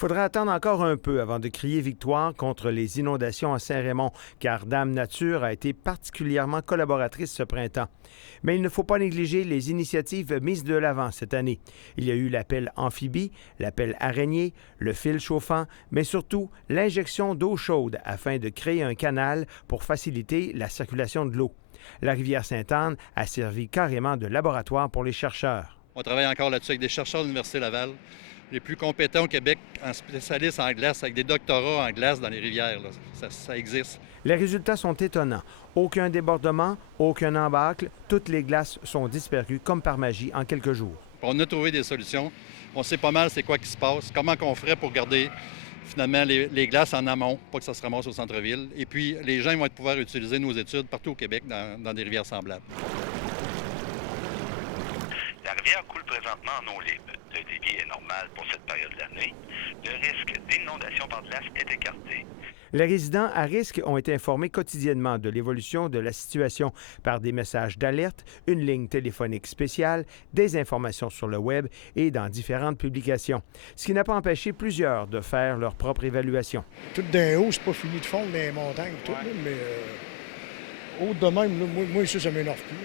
Faudra attendre encore un peu avant de crier victoire contre les inondations à Saint-Raymond, car Dame Nature a été particulièrement collaboratrice ce printemps. Mais il ne faut pas négliger les initiatives mises de l'avant cette année. Il y a eu l'appel amphibie, l'appel araignée, le fil chauffant, mais surtout l'injection d'eau chaude afin de créer un canal pour faciliter la circulation de l'eau. La rivière Sainte-Anne a servi carrément de laboratoire pour les chercheurs. On travaille encore là-dessus avec des chercheurs de l'Université Laval, les plus compétents au Québec en spécialistes en glace, avec des doctorats en glace dans les rivières. Là. Ça existe. Les résultats sont étonnants. Aucun débordement, aucun embâcle, toutes les glaces sont disparues comme par magie en quelques jours. On a trouvé des solutions. On sait pas mal c'est quoi qui se passe, comment on ferait pour garder finalement les glaces en amont, pas que ça se ramasse au centre-ville. Et puis les gens vont pouvoir utiliser nos études partout au Québec dans des rivières semblables. La rivière coule présentement en eau libre. Le débit est normal pour cette période de l'année. Le risque d'inondation par glace est écarté. Les résidents à risque ont été informés quotidiennement de l'évolution de la situation par des messages d'alerte, une ligne téléphonique spéciale, des informations sur le web et dans différentes publications, ce qui n'a pas empêché plusieurs de faire leur propre évaluation. Tout d'un haut, c'est pas fini de fondre dans les montagnes, tout, là, mais haut de même, là, moi ça m'énerve plus.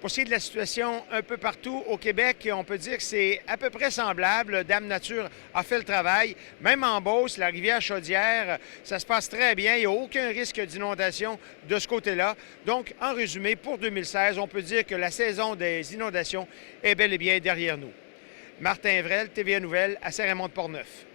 Pour ce qui est de la situation un peu partout au Québec, on peut dire que c'est à peu près semblable. Dame Nature a fait le travail. Même en Beauce, la rivière Chaudière, ça se passe très bien. Il n'y a aucun risque d'inondation de ce côté-là. Donc, en résumé, pour 2016, on peut dire que la saison des inondations est bel et bien derrière nous. Martin Evrel, TVA Nouvelles, à Saint-Raymond-de-Portneuf.